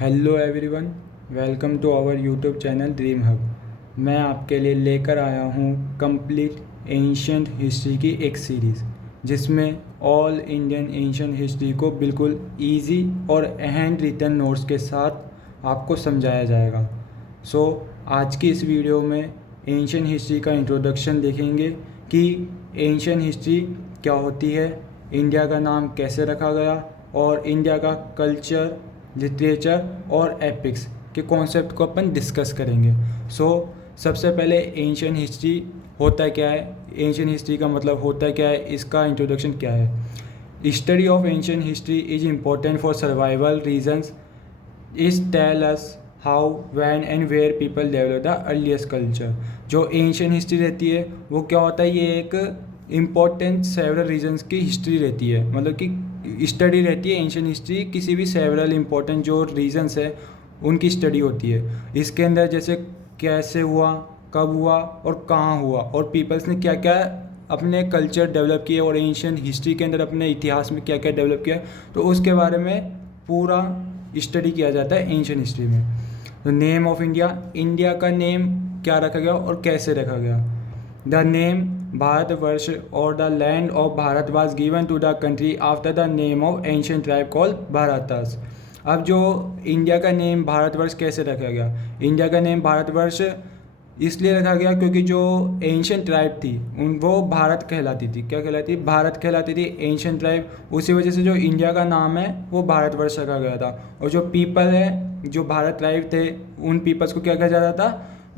Hello everyone, welcome to our YouTube channel Dream Hub. मैं आपके लिए लेकर आया हूँ कंप्लीट एंशियंट हिस्ट्री की एक सीरीज़, जिसमें ऑल इंडियन एंशियंट हिस्ट्री को बिल्कुल इजी और हैंड रिटन नोट्स के साथ आपको समझाया जाएगा। आज की इस वीडियो में एंशियंट हिस्ट्री का इंट्रोडक्शन देखेंगे कि एंशियंट हिस्ट्री क्या होती है, इंडिया का नाम कैसे रखा गया और इंडिया का कल्चर, लिटरेचर और एपिक्स के कॉन्सेप्ट को अपन डिस्कस करेंगे। सबसे पहले एंशियंट हिस्ट्री होता क्या है, एंशियंट हिस्ट्री का मतलब होता क्या है, इसका इंट्रोडक्शन क्या है। Study of ancient history is important for survival reasons. Is tell us how when and where people develop the earliest culture. जो एंशियंट हिस्ट्री रहती है वो क्या होता है, ये एक इम्पॉर्टेंट सेवरल रीजन्स की हिस्ट्री रहती है, मतलब कि स्टडी रहती है। एंशियंट हिस्ट्री किसी भी सेवरल इम्पॉर्टेंट जो रीजन्स है उनकी स्टडी होती है। इसके अंदर जैसे कैसे हुआ, कब हुआ और कहाँ हुआ, और पीपल्स ने क्या क्या अपने कल्चर डेवलप किए और एंशियंट हिस्ट्री के अंदर अपने इतिहास में क्या क्या डेवलप किया, तो उसके बारे में पूरा स्टडी किया जाता है एंशियंट हिस्ट्री में। तो नेम ऑफ इंडिया, इंडिया का नेम क्या रखा गया और कैसे रखा गया। द नेम भारतवर्ष और the land of Bharat was given to the country after the name of ancient tribe called Bharatas. अब जो इंडिया का नेम भारतवर्ष कैसे रखा गया, इंडिया का नेम भारतवर्ष इसलिए रखा गया क्योंकि जो एंशियंट ट्राइब थी वो भारत कहलाती थी। क्या कहलाती थी? भारत कहलाती थी, एंशियंट ट्राइब। उसी वजह से जो इंडिया का नाम है वो भारतवर्ष रखा गया था। और जो पीपल है, जो भारत ट्राइब थे, उन पीपल्स को क्या कहा जाता था?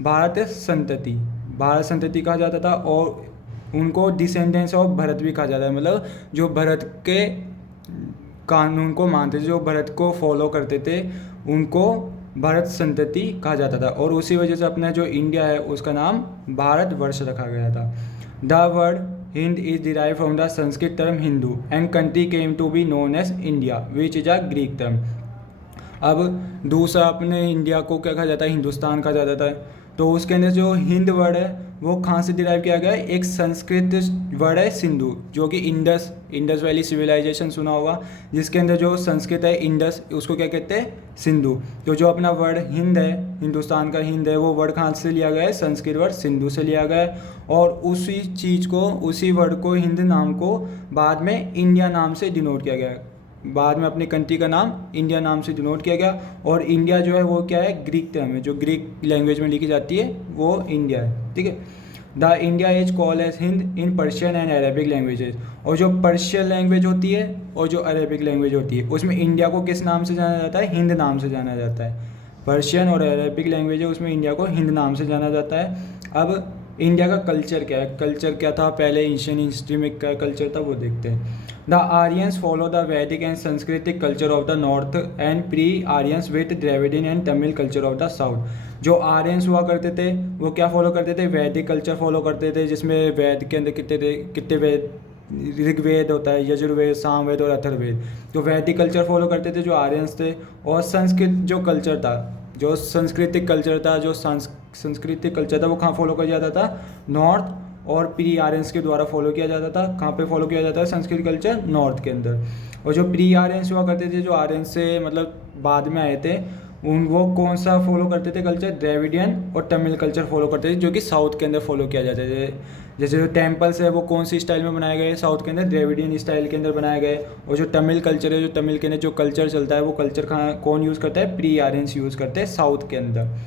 भारत संतति, भारत संतति कहा जाता था। और उनको डिसेंडेंट्स ऑफ भरत भी कहा जाता है, मतलब जो भरत के कानून को मानते थे, जो भरत को फॉलो करते थे, उनको भारत संतति कहा जाता था। और उसी वजह से अपना जो इंडिया है उसका नाम भारतवर्ष रखा गया था। The word Hind is derive from the Sanskrit term Hindu and country came to be known as India which is a Greek term. अब दूसरा अपने इंडिया को क्या कहा जाता है? हिंदुस्तान कहा जाता है। तो उसके अंदर जो हिंद वर्ड है वो कहाँ से डिराइव किया गया है? एक संस्कृत वर्ड है सिंधु, जो कि इंडस वैली सिविलाइजेशन सुना होगा, जिसके अंदर जो संस्कृत है इंडस, उसको क्या कहते हैं? सिंधु। तो जो अपना वर्ड हिंद है, हिंदुस्तान का हिंद है, वो वर्ड कहाँ से लिया गया है? संस्कृत वर्ड सिंधु से लिया गया है। और उसी चीज़ को, उसी वर्ड को, हिंद नाम को बाद में इंडिया नाम से डिनोट किया गया है। बाद में अपनी कंट्री का नाम इंडिया नाम से डिनोट किया गया। और इंडिया जो है वो क्या है? ग्रीक टर्म है, जो ग्रीक लैंग्वेज में लिखी जाती है वो इंडिया है। ठीक है। The India is called as Hind in Persian and Arabic languages. और जो पर्शियन लैंग्वेज होती है और जो अरेबिक लैंग्वेज होती है, उसमें इंडिया को किस नाम से जाना जाता है? हिंद नाम से जाना जाता है। पर्शियन और अरेबिक लैंग्वेज है, उसमें इंडिया को हिंद नाम से जाना जाता है। अब इंडिया का कल्चर क्या है? कल्चर क्या था पहले एंशियंट हिस्ट्री में, क्या कल्चर था वो देखते हैं। द आर्यंस फॉलो द वैदिक एंड संस्कृतिक culture of the north and pre Aryans with Dravidian and Tamil culture of the south. जो आर्यंस हुआ करते थे वो क्या फॉलो करते थे? वैदिक कल्चर फॉलो करते थे, जिसमें वैद के अंदर कितने वेद, ऋग्वेद होता है, यजुर्वेद, सामवेद और अथर्ववेद। तो वैदिक कल्चर फॉलो करते थे जो आर्यंस थे। और संस्कृत जो कल्चर था, जो सांस्कृतिक कल्चर था, जो सांस्कृतिक कल्चर था वो कहाँ फॉलो किया जाता था? नॉर्थ और प्री आर्यंस के द्वारा फॉलो किया जाता था। कहाँ पे फॉलो किया जाता है संस्कृत कल्चर? नॉर्थ के अंदर। और जो प्री आर्यंस हुआ करते थे, जो आर्यंस से मतलब बाद में आए थे, वो कौन सा फॉलो करते थे कल्चर? द्रविडियन और तमिल कल्चर फॉलो करते थे, जो कि साउथ के अंदर फॉलो किया जाता है। जैसे जो टेम्पल्स है वो कौन सी स्टाइल में बनाए गए? साउथ के अंदर द्रविडियन स्टाइल के अंदर बनाए गए। और जो तमिल कल्चर है, जो तमिल के अंदर जो कल्चर चलता है, वो कल्चर कौन यूज़ करता है? प्री आर्यंस यूज़ करते हैं साउथ के अंदर।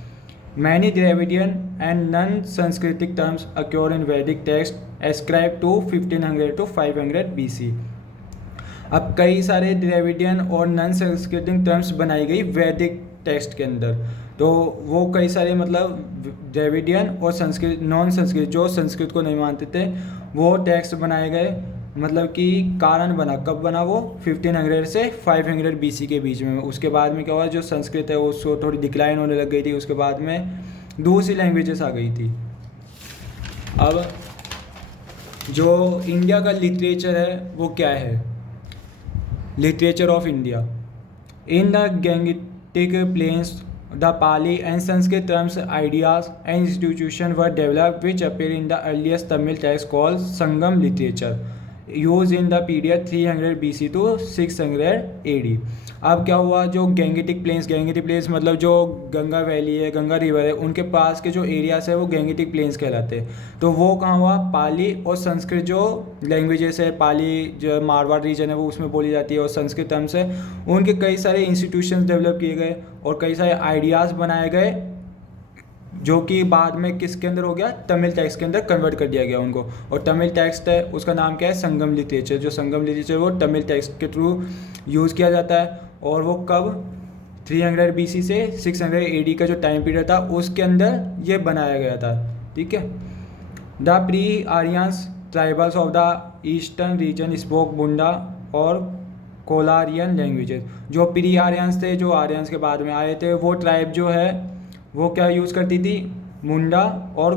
Many Dravidian and non-Sanskritic terms occur in Vedic text ascribed to 1500 to 500 BC। अब कई सारे द्रविडियन और नॉन संस्कृतिक टर्म्स बनाई गई वैदिक टेक्स्ट के अंदर। तो वो कई सारे मतलब द्रविडियन और संस्कृत, नॉन संस्कृत, जो संस्कृत को नहीं मानते थे, वो टेक्स्ट बनाए गए। मतलब कि कारण बना, कब बना वो? 1500 से 500 BC के बीच में। उसके बाद में क्या हुआ? जो संस्कृत है उसको थोड़ी डिक्लाइन होने लग गई थी। उसके बाद में दूसरी लैंग्वेजेस आ गई थी। अब जो इंडिया का लिटरेचर है वो क्या है? Literature of India. In the Gangetic plains the Pali and Sanskrit terms ideas and institution were developed which appear in the earliest Tamil text called Sangam literature. Use in the period 300 BC to 600 AD। अब क्या हुआ, जो Gangetic plains मतलब जो Ganga valley है, Ganga river है, उनके पास के जो एरियाज है वो गैंगेटिक प्लेन्स कहलाते हैं। तो वो कहाँ हुआ, पाली और संस्कृत जो लैंग्वेजेस है, पाली जो मारवाड़ रीजन है वो उसमें बोली जाती है, और संस्कृत टर्म्स है, उनके कई सारे इंस्टीट्यूशंस डेवलप किए गए और कई सारे आइडियाज़ बनाए गए, जो कि बाद में किसके अंदर हो गया, तमिल टेक्स्ट के अंदर कन्वर्ट कर दिया गया उनको। और तमिल टेक्स्ट है उसका नाम क्या है, संगम लिटरेचर। जो संगम लिटरेचर वो तमिल टेक्स्ट के थ्रू यूज़ किया जाता है। और वो कब, 300 BC से 600 AD का जो टाइम पीरियड था उसके अंदर ये बनाया गया था। ठीक है। The pre Aryans tribals of the eastern region spoke Munda और कोलारियन लैंग्वेजेस। जो प्री आर्यंस थे, जो आर्यंस के बाद में आए थे, वो ट्राइब जो है वो क्या यूज़ करती थी, मुंडा और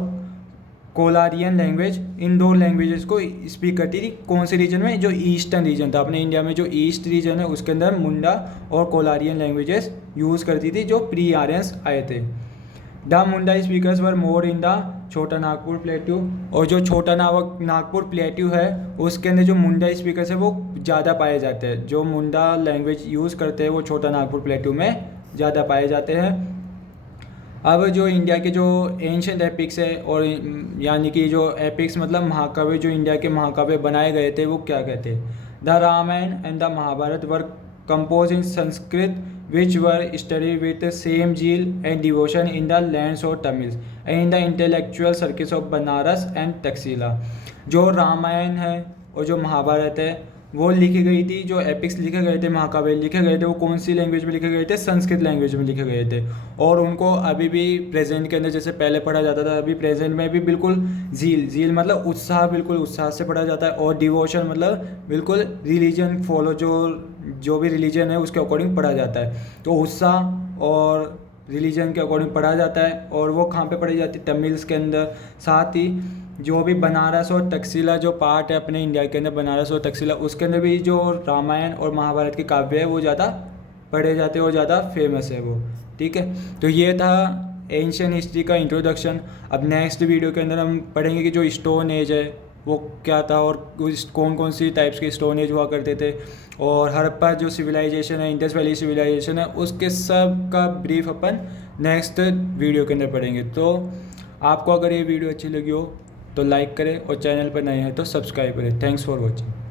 कोलारियन लैंग्वेज, इन दो लैंग्वेजेस को स्पीक करती थी। कौन से रीजन में, जो ईस्टर्न रीजन था अपने इंडिया में, जो ईस्ट रीजन है उसके अंदर मुंडा और कोलारियन लैंग्वेजेस यूज़ करती थी जो प्री आर्यंस आए थे। The Munda speakers were more in the छोटा नागपुर प्लेट्यू। और जो छोटा नागपुर प्लेट्यू है उसके अंदर जो मुंडा स्पीकर्स है वो ज़्यादा पाए जाते हैं। जो मुंडा लैंग्वेज यूज़ करते हैं वो छोटा नागपुर प्लेट्यू में ज़्यादा पाए जाते हैं। अब जो इंडिया के जो एंशिएंट एपिक्स है, और यानी कि जो एपिक्स मतलब महाकाव्य, जो इंडिया के महाकाव्य बनाए गए थे वो क्या कहते हैं, the Ramayana and the Mahabharata were compose in Sanskrit which were study with same zeal and devotion in the lands of Tamils and in the intellectual circles of Banaras and Takshashila. जो रामायण है और जो महाभारत है वो लिखी गई थी, जो एपिक्स लिखे गए थे, महाकाव्य लिखे गए थे, वो कौन सी लैंग्वेज में लिखे गए थे, संस्कृत लैंग्वेज में लिखे गए थे। और उनको अभी भी प्रेजेंट के अंदर जैसे पहले पढ़ा जाता था, अभी प्रेजेंट में भी बिल्कुल जील मतलब उत्साह, बिल्कुल उत्साह से पढ़ा जाता है। और डिवोशन मतलब बिल्कुल रिलीजन फॉलो, जो भी रिलीजन है उसके अकॉर्डिंग पढ़ा जाता है। तो उत्साह और रिलीजन के अकॉर्डिंग पढ़ा जाता है। और वो कहाँ पे पढ़ी जाती है, तमिल्स के अंदर। साथ ही जो भी बनारस और तक्षशिला जो पार्ट है अपने इंडिया के अंदर, बनारस और तक्षशिला, उसके अंदर भी जो रामायण और महाभारत के काव्य है वो ज़्यादा पढ़े जाते हैं और ज़्यादा फेमस है वो। ठीक है। तो ये था एंशिएंट हिस्ट्री का इंट्रोडक्शन। अब नेक्स्ट वीडियो के अंदर हम पढ़ेंगे कि जो स्टोन एज है वो क्या था, और कौन कौन सी टाइप्स के स्टोन एज हुआ करते थे, और हड़प्पा जो सिविलाइजेशन है, इंडस वैली सिविलाइजेशन है, उसके सब का ब्रीफ अपन नेक्स्ट वीडियो के अंदर पढ़ेंगे। तो आपको अगर ये वीडियो अच्छी लगी हो तो लाइक करें, और चैनल पर नए हैं तो सब्सक्राइब करें। Thanks for watching.